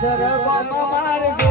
કેસર બાપા માર જો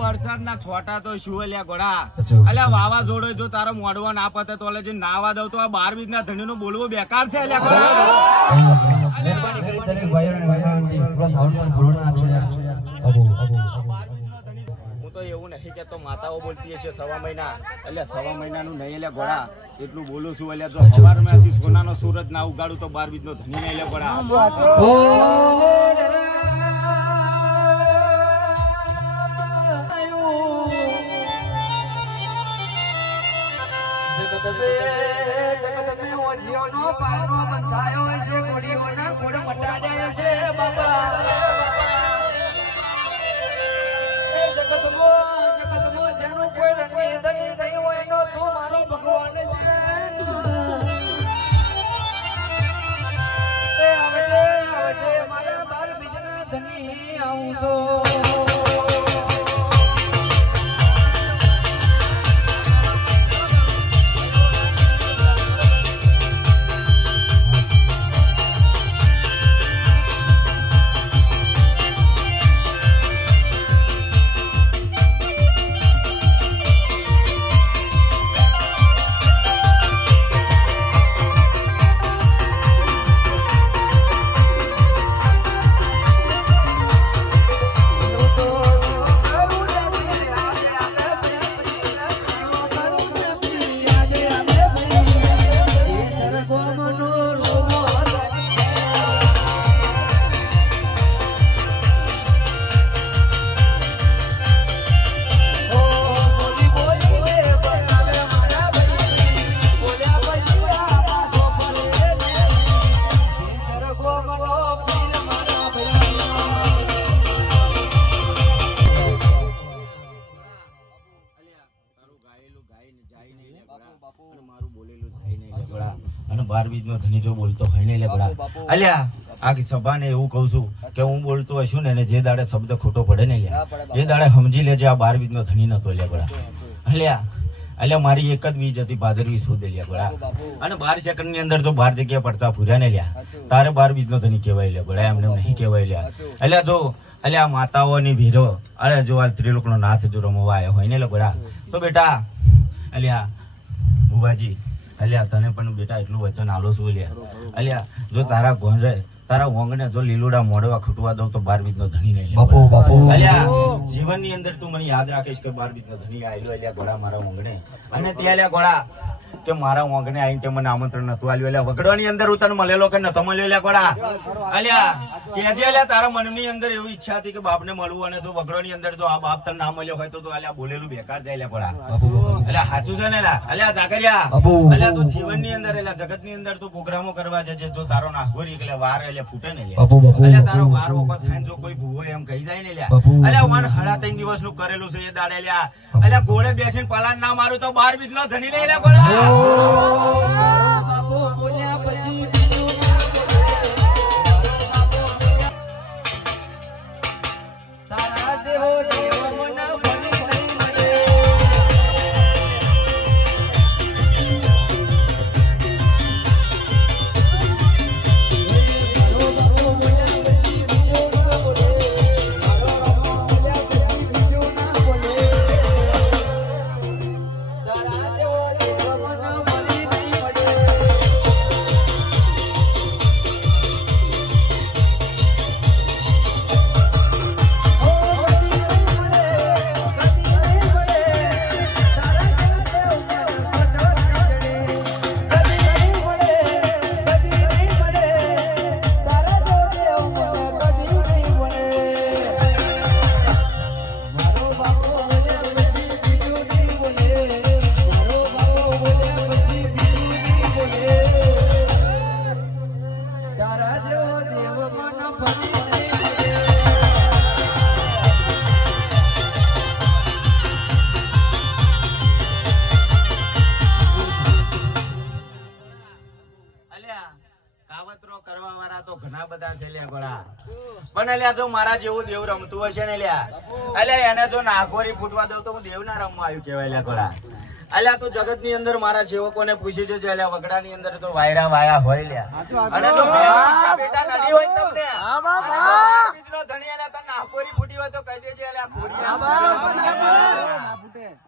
વરસાદના છોટા તો શું અલ્યા ગોડા અલ્યા વાવાઝોડો જો તારો મોડવો ના પતે તો જે નાવા દઉં તો આ 12 બીજના ધણી નું બોલવું બેકાર છે અલ્યા ગોડા. હું તો એવું નહીં કેતો માતાઓ બોલતી હશે સવા મહિના એટલે સવા મહિનાનું નહીં અલ્યા ગોડા એટલું બોલું છું અલ્યા જો સવારમાંથી સોનાનો સૂરજ ના ઉગાડું તો 12 બીજનો ધણી નહીં અલ્યા ગોડા. જગત મે ઓજીઓનો પાનો બંધાયો છે કોડીઓના કોડ મટાડ્યા છે બાબા જગતમો જેનું કોઈ રંગી ધની નહીં હોય નો તું મારો ભગવાન છે એ આવજે મારા 12 બીજના ધની આવું તો સભાને એવું કહું છું કે હું બોલતો હશું ને જે દાડે શબ્દ ખોટો પડે ને એ દાડે સમજી લેજે આ 12 બીજનો ધણી નતો લે બડા અલ્યા મારી એક જ વીજ હતી ભાદરવી સુદ લે બડા અને 12 સેકન્ડ ની અંદર જો 12 જગ્યાએ પડતા ફૂર્યા ને લ્યા તારે 12 બીજનો ધણી કહેવાય લે બડા એમને નહીં કહેવાય લ્યા અલ્યા જો અલ્યા માતાઓની ભીરો અરે જો આ ત્રિલોકનો નાથ જો રમવા આવ્યો હોય ને લે બડા તો બેટા અલ્યા ભુવાજી અલ્યા તને પણ બેટા એટલું વચન આલો છું અલ્યા જો તારા ગોંજે તારા વંગને જો લીલુડા મોડવા ખૂટવા દઉં તો 12 બીજનો ધણી નહીં અલ્યા જીવનની અંદર તું મને યાદ રાખીશ કે 12 બીજનો ધણી આયલો અલ્યા ગોળા મારા વંગને અને તે અલ્યા ગોળા કે મારા વંગને આવીને તે મને આમંત્રણ નતું આલ્યું અલ્યા વગડવાની અંદર હું તને મળેલો કે નતો મળ્યો અલ્યા ગોળા અલ્યા કેજે અલ્યા તારા મનની અંદર એવી ઈચ્છા હતી કે બાપને મળવું અને જો વગડવાની અંદર જો આ બાપ તને ના મળ્યો હોય તો અલ્યા બોલેલું બેકાર જાય અલ્યા ગોળા અલ્યા સાચું છે ને અલ્યા જાગરિયા અલ્યા તું જીવનની અંદર અલ્યા જગતની અંદર તું પ્રોગ્રામો કરવા છે જો તારો નાખોરી એટલે વાર એટલે ફૂટે ને અલ્યા તારો વાર વખત થાય જો કોઈ ભૂવો એમ કહી જાય ને અલ્યા વન 3.5 દિવસ નું કરેલું છે એ દાડે અલ્યા ઘોડે બેસીને પલાન ના મારું તો 12 બીજનો ધણી નહીં અલ્યા ગોળા બાપુ બોલ્યા પછી તારા જેવો દેવ મને ભણી નહીં મળે લે ગોળા. પણ અલ્યા જો મારા જેવું દેવ રમતું હશે ને લ્યા, અલ્યા એને જો નાગોરી ફૂટવા દઉં તો હું દેવ ના રમવા આવ્યું કહેવાય લ્યા ગોળા. અલ્યા તું જગત ની અંદર મારા સેવકોને પૂછી જોજે, અલ્યા વગડા ની અંદર તો વાયરા વાયા હોય લ્યા. અને જો બેટા નડી હોય તમને બીજનો ધણી અલ્યા તને નાગોરી ફૂટી હોય તો કહી દેજે અલ્યા ખોરી.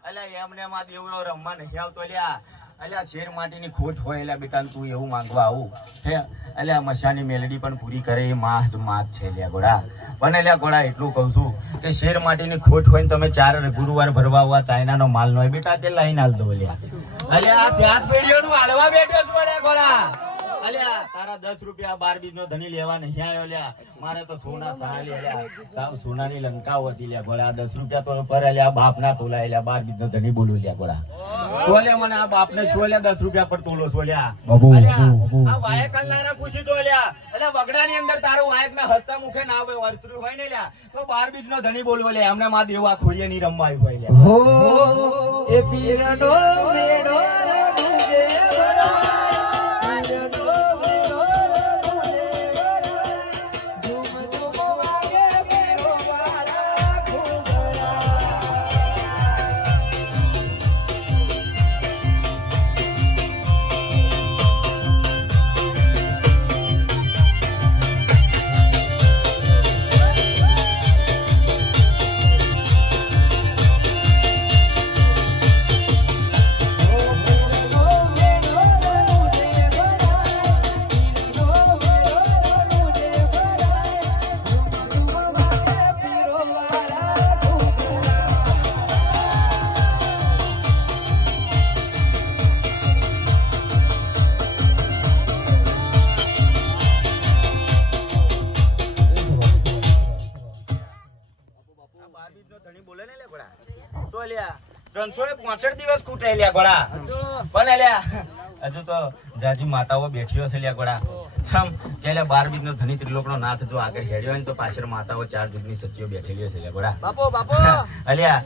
અલ્યા એમને માં દેવરો રમવા નહીં આવતો લ્યા. અલ્યા શેર માટીની ખોટ હોય એટલે બેટા તું એવું માંગવા આવું હે. અલ્યા મશાની મેલડી પણ પૂરી કરે એ માં જ માં છે લ્યા ગોળા. પણ અલ્યા ગોળા એટલું કહું છું કે શેર માટીની ખોટ હોય ને તમે 4 ગુરુવાર ભરવા આવવા ચાઇનાનો માલ નો હોય બેટા તે લાઈન હાલ દો લ્યા. અલ્યા આ 7 પેઢીઓનું હાલવા બેઠો છું અલ્યા ગોળા. અલ્યા તારા 10 રૂપિયા 12 બીજનો ધણી લેવા નહીં આવ્યો લ્યા. મારે તો સોના સહાલી અલ્યા સાવ સોનાની લંકાઓ હતી લ્યા ગોળા. 10 રૂપિયા તો પર અલ્યા બાપના તોલા લ્યા 12 બીજનો ધણી બોલું લ્યા ગોળા. બોલે મને આ બાપને શું લ્યા 10 રૂપિયા પર તોલો છો લ્યા. આ વાયક કલનારા પૂછી તો લ્યા. અલ્યા વગડાની અંદર તારું વાયક ને હસતા મુખે ના હોય વર્તરું હોય ને લ્યા તો 12 બીજનો ધણી બોલવો લ્યા. એમને માં દેવા ખોરીએ ની રમવા આવ્યું હોય લ્યા. હો એ પીરનો મેળો તો લ્યા 365 દિવસ ખૂટે લ્યા ગોળા. પણ લ્યા હજુ તો જાજી માતાઓ બેઠીઓ છે લ્યા ગોળા. છમ કે લ્યા 12 બીજનો ધણી ત્રિલોકનો નાથ જો આગળ હેડ્યો ને તો પાછળ માતાઓ 4 દૂધની સચીઓ બેઠેલી છે લ્યા ગોળા. બાપો બાપો અલ્યા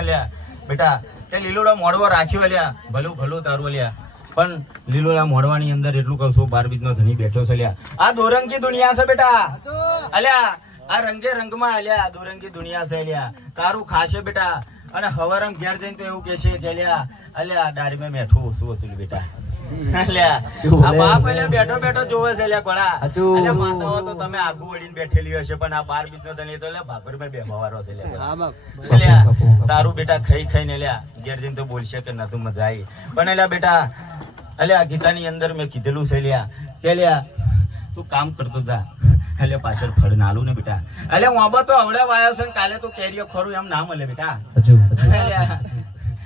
અલ્યા બેટા તે લીલોડા મોડવો રાખ્યો અલ્યા. ભલું ભલું તારું અલ્યા. પણ લીલોડા મોડવાની અંદર એટલું કહું છું 12 બીજનો ધણી બેઠો છે લ્યા. આ દોરંગી દુનિયા છે બેટા. અલ્યા આ રંગે રંગમાં અલ્યા દોરંગી દુનિયા છે અલ્યા. તારું ખાશે બેટા. અને હવારમ ઘેર જઈને તો એવું કહેશે કે અલ્યા અલ્યા દાડી મેં મેઠું શું હતું બેટા. અલ્યા આ બાપ અલ્યા બેઠો બેઠો જોવે છે અલ્યા ગોળા. અલ્યા માતાઓ તો તમે આગુ વળીને બેઠેલી હશે પણ આ 12 બીજનો ધણી તો અલ્યા ભાગરમાં બેહવાવાળો છે અલ્યા. અલ્યા તારું બેટા ખાઈ ખાઈને અલ્યા ઘેર જઈને તો બોલશે કે નતું મજા આવી. પણ અલ્યા બેટા અલ્યા ગીતાની અંદર મેં કીધેલું છે અલ્યા કે અલ્યા તું કામ કરતો જા. એટલે પાછળ ફળ નાલું ને બેટા. એટલે વાંબા તો હવડે વાયો છે કાલે તો કેરીઓ ખરું એમ ના મળે બેટા.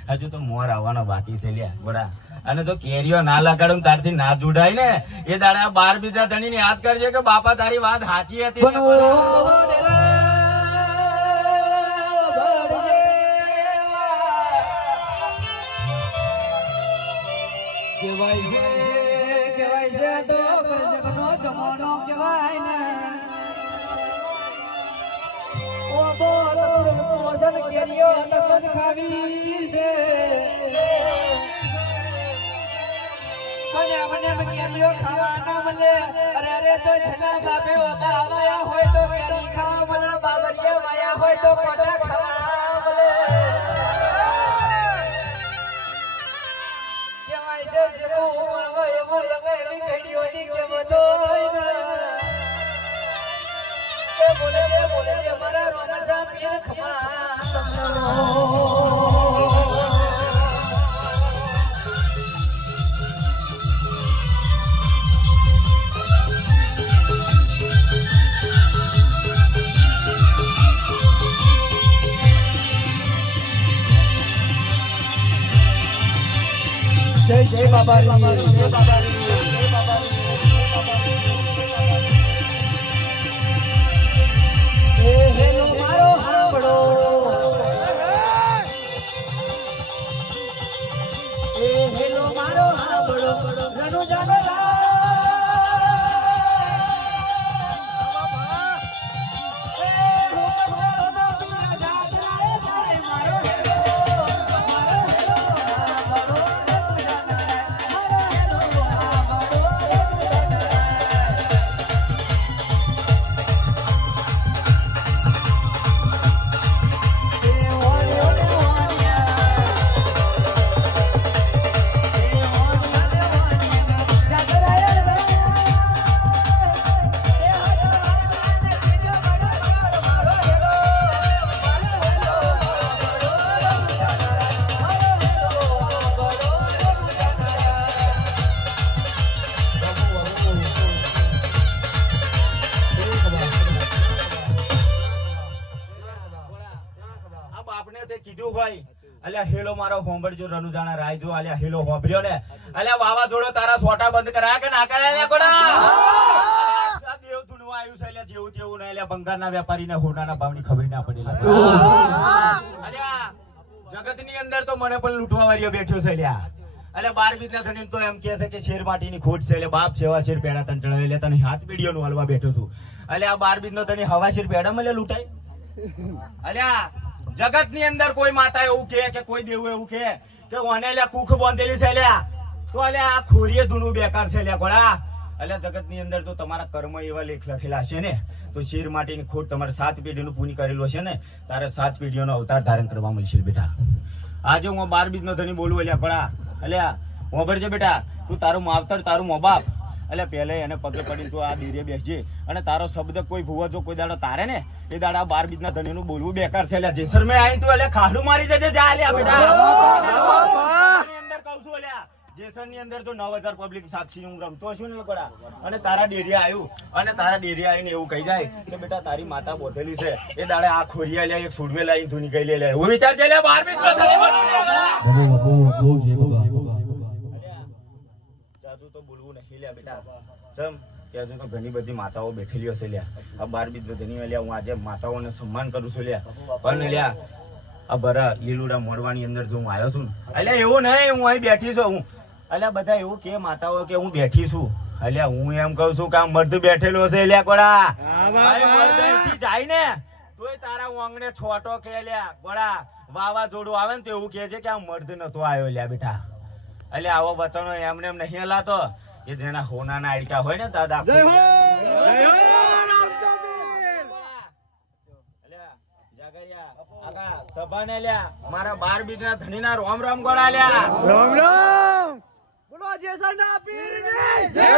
હજુ તો મોર આવવાનો બાકી છે લ્યા ગોળા. અને જો કેરીઓ ના લગાડું તારથી ના જોડાય ને એ દાડા 12 બીજા ધણી ને યાદ કરજે કે બાપા તારી વાત સાચી હતી. કેવાય છે તો જગનો જમાનો કેવાય ને ઓ બોલ મોસન કેરીઓ તકન ખાવી છે મને કેરીઓ ખાવા ના મળે. અરે અરે તો છના બાપે બાબા આયા હોય તો કેરી ખાવા મળે. બાબરિયા વાયા હોય તો કોટા ખાવા મળે. કેવાય છે જેવું આવે એવું લગે એવી ઘડીઓની કેમ તો બોલે મારા રોમસા પીર ખમા જય જય બાબા જય બાબા જય બાબા. હેલો મારો હાંભળો હેલો મારો હાંભળો રણુ જાનો બાપને તે કીધું હોય અલ્યા હેલો મારો હોંભળજો રનુજાના રાય જો અલ્યા હેલો હોંભળ્યો ને અલ્યા વાવાઝોડો તારા સોટા બંધ કરાયા કે ના કરાયા લે કોડા આ દેવ ધૂણવા આવ્યું છે અલ્યા જેવું તેવું ને અલ્યા બંગારના વેપારીને હોનાના ભાવની ખબર ના પડી અલ્યા જગતની અંદર તો મને પણ લૂંટવા વાળીઓ બેઠ્યો છે અલ્યા અલ્યા 12 બીજના ધણી તો એમ કહે છે કે શેર માટીની ખોટ છે એટલે બાપ સેવા શેર પેડા તન ચડાવે એટલે તને હાથ પીડીઓનું હલવા બેઠો છું અલ્યા આ 12 બીજનો ધણી હવા શેર પેડા મળે લૂંટાય અલ્યા જગતની અંદર કોઈ માતા એવું કે કોઈ દેવું એવું કે ઓને અલ્યા કુખ બાંધેલી છે અલ્યા તો અલ્યા આ ખોરીએ ધૂણું બેકાર છે અલ્યા ઘોડા અલ્યા જગતની અંદર તો તમારા કર્મ એવા લેખ લખેલા હશે ને તો શેર માટીની ખોટ તમારે 7 પેઢીનું પૂરી કરેલું હશે ને તારે 7 પેઢીઓનો અવતાર ધારણ કરવા મળશે બેટા આજે હું 12 બીજનો ધણી બોલું અલ્યા ઘોડા અલ્યા મોભરજે બેટા તું તારું માવતર તારું મો બાપ અલ્યા પહેલે એને પગે પડીને તું આ ડેરે બેસજે અને તારો શબ્દ કોઈ ભૂવો જો કોઈ દાડો તારે ને એ દાડા 12 બીજના ધણીનું બોલવું બેકાર છે અલ્યા જેસર મેં આવી તું અલ્યા ખાડું મારી જજે જા અલ્યા બેટા અંદર કહું છું અલ્યા જેસર ની અંદર તો 9000 પબ્લિક સાક્ષી હું રમતો છું ને લોકોડા અને તારા ડેરી આવ્યું અને તારા ડેરી આવીને એવું કહી જાય કે બેટા તારી માતા બોધેલી છે એ દાડે આ ખોરિયા લે એક સુડવે લાવી ધૂની ગઈ લે હું વિચાર છે લે 12 બીજનો ધણી જાજુ તો બોલવું નહીં લ્યા બેટા જમ ત્યાં તો ઘણી બધી માતાઓ બેઠેલી હશે લ્યા આ 12 બીજનો ધણી લ્યા હું આજે માતાઓને સન્માન કરું છું લ્યા પણ લ્યા આ બરા લીલુડા મોડવાની અંદર જો હું આવ્યો છું અલ્યા એવું નહીં હું અહીં બેઠી છું હું અલ્યા બધા એવું કે માતાઓ કે હું બેઠી છું અલ્યા હું એમ કહું છું કે આ મર્દ બેઠેલો છે લ્યા કોડા મર્દ અહીંથી જાય ને તોય તારા આંગણે છોટો કે લ્યા કોડા વાવાઝોડું આવે ને તો એવું કહે છે કે આ મર્દ નતો આવ્યો લ્યા બેઠા અલ્યા આવો વચનો એમને એમ નહીં હલાતો એ જેના હોનાના આડકા હોય ને દાદા સભાને લ્યા મારા 12 બીજના ધણીના રોમ રોમ ગોળા લ્યા રામ રામ બોલો જેસરના પીરની જય